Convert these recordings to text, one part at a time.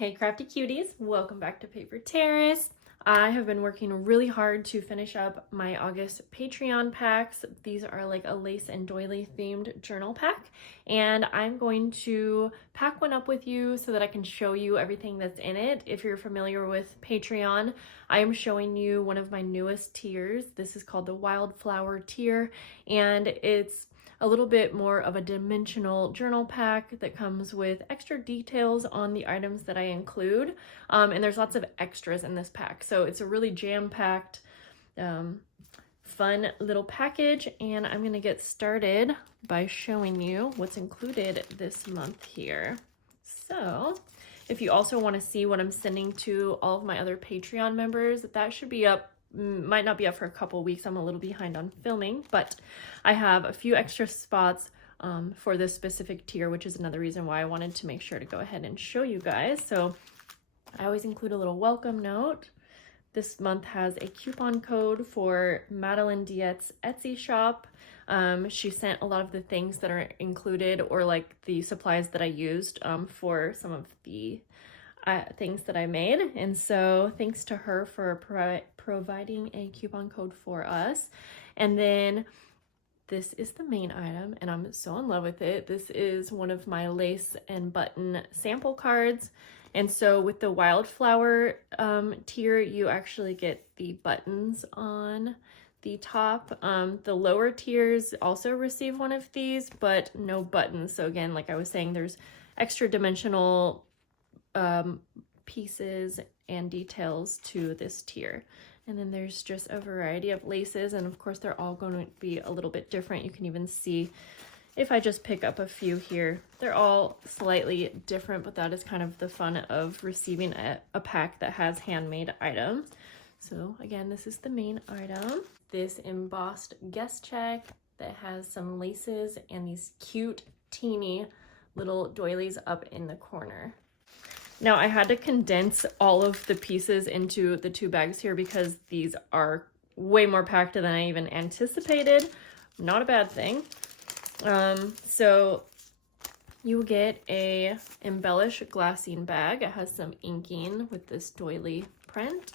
Hey crafty cuties, welcome back to Paper Terrace. I have been working really hard to finish up my August Patreon packs. These are like a lace and doily themed journal pack, and I'm going to pack one up with you so that I can show you everything that's in it. If you're familiar with Patreon, I am showing you one of my newest tiers. This is called the Wildflower tier, and it's a little bit more of a dimensional journal pack that comes with extra details on the items that I include. And there's lots of extras in this pack. So it's a really jam-packed, fun little package. And I'm gonna get started by showing you what's included this month here. So if you also wanna see what I'm sending to all of my other Patreon members, that should be up, might not be up for a couple weeks. I'm a little behind on filming, but I have a few extra spots for this specific tier, which is another reason why I wanted to make sure to go ahead and show you guys. So I always include a little welcome note. This month has a coupon code for Madeline Diette's Etsy shop. She sent a lot of the things that are included, or like the supplies that I used for some of the things that I made. And so thanks to her for providing a coupon code for us. And then this is the main item, and I'm so in love with it. This is one of my lace and button sample cards. And so with the Wildflower tier, you actually get the buttons on the top. The lower tiers also receive one of these, but no buttons. So again, like I was saying, there's extra dimensional pieces and details to this tier. And then there's just a variety of laces, and of course they're all going to be a little bit different. You can even see, if I just pick up a few here, they're all slightly different, but that is kind of the fun of receiving a pack that has handmade items. So again, this is the main item. This embossed guest check that has some laces and these cute teeny little doilies up in the corner. Now I had to condense all of the pieces into the two bags here because these are way more packed than I even anticipated. Not a bad thing. So you will get a embellished glassine bag. It has some inking with this doily print.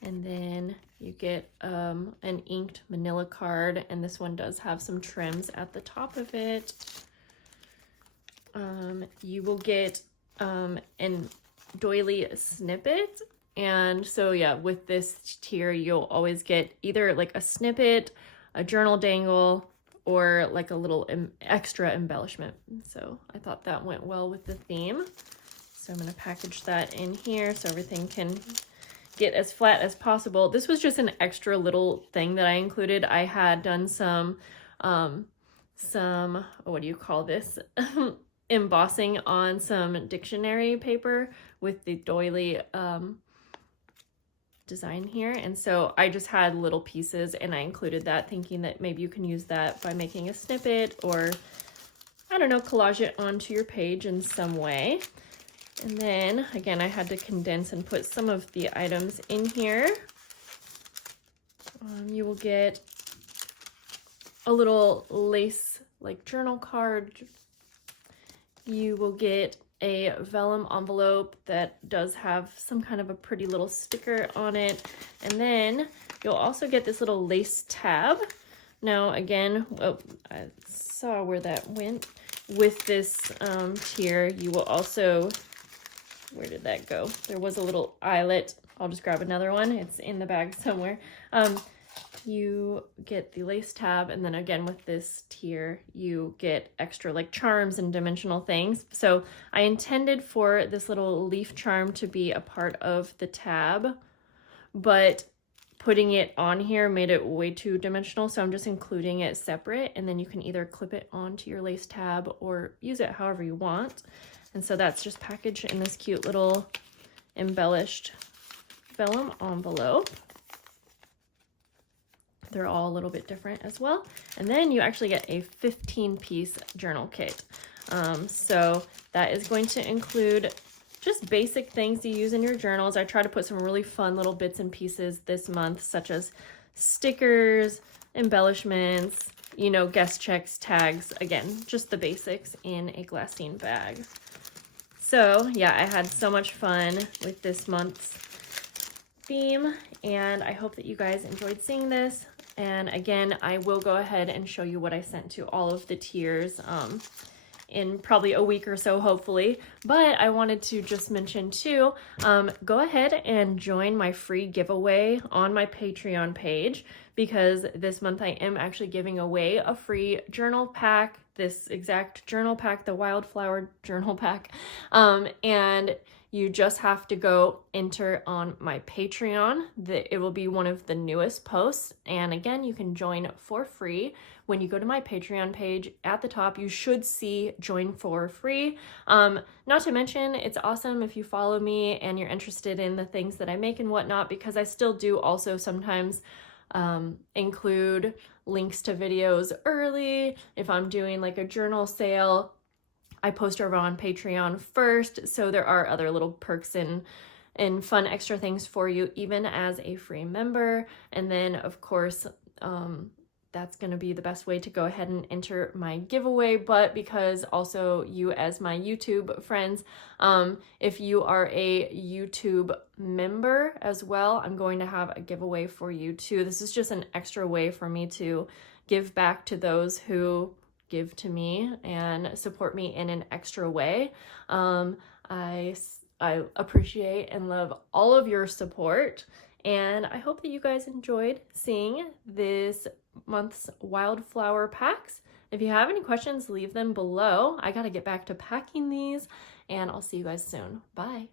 And then you get an inked manila card, and this one does have some trims at the top of it. You will get an doily snippet, and so yeah, with this tier you'll always get either like a snippet, a journal dangle, or like a little extra embellishment. So I thought that went well with the theme, so I'm going to package that in here so everything can get as flat as possible. This was just an extra little thing that I included. I had done some what do you call this embossing on some dictionary paper with the doily design here, and so I just had little pieces and I included that, thinking that maybe you can use that by making a snippet, or I don't know, collage it onto your page in some way. And then again, I had to condense and put some of the items in here. You will get a little lace like journal card. You will get a vellum envelope that does have some kind of a pretty little sticker on it. And then you'll also get this little lace tab. Now again, I saw where that went. With this tier, you will also, where did that go? There was a little eyelet. I'll just grab another one. It's in the bag somewhere. You get the lace tab, and then again with this tier you get extra like charms and dimensional things. So I intended for this little leaf charm to be a part of the tab, but putting it on here made it way too dimensional, so I'm just including it separate, and then you can either clip it onto your lace tab or use it however you want. And so that's just packaged in this cute little embellished vellum envelope. They're all a little bit different as well. And then you actually get a 15-piece journal kit. So that is going to include just basic things you use in your journals. I try to put some really fun little bits and pieces this month, such as stickers, embellishments, you know, guest checks, tags, again, just the basics in a glassine bag. So yeah, I had so much fun with this month's theme, and I hope that you guys enjoyed seeing this. And again, I will go ahead and show you what I sent to all of the tiers in probably a week or so, hopefully. But I wanted to just mention too, go ahead and join my free giveaway on my Patreon page, because this month I am actually giving away a free journal pack, this exact journal pack, the Wildflower journal pack. And you just have to go enter on my Patreon. It will be one of the newest posts. And again, you can join for free. When you go to my Patreon page at the top, you should see join for free. Not to mention, it's awesome if you follow me and you're interested in the things that I make and whatnot, because I still do also sometimes include links to videos early. If I'm doing like a journal sale, I post over on Patreon first, so there are other little perks and fun extra things for you, even as a free member. And then, of course, that's going to be the best way to go ahead and enter my giveaway. But because also you as my YouTube friends, if you are a YouTube member as well, I'm going to have a giveaway for you too. This is just an extra way for me to give back to those who give to me and support me in an extra way. I appreciate and love all of your support, and I hope that you guys enjoyed seeing this month's Wildflower packs. If you have any questions, leave them below. I gotta get back to packing these, and I'll see you guys soon. Bye.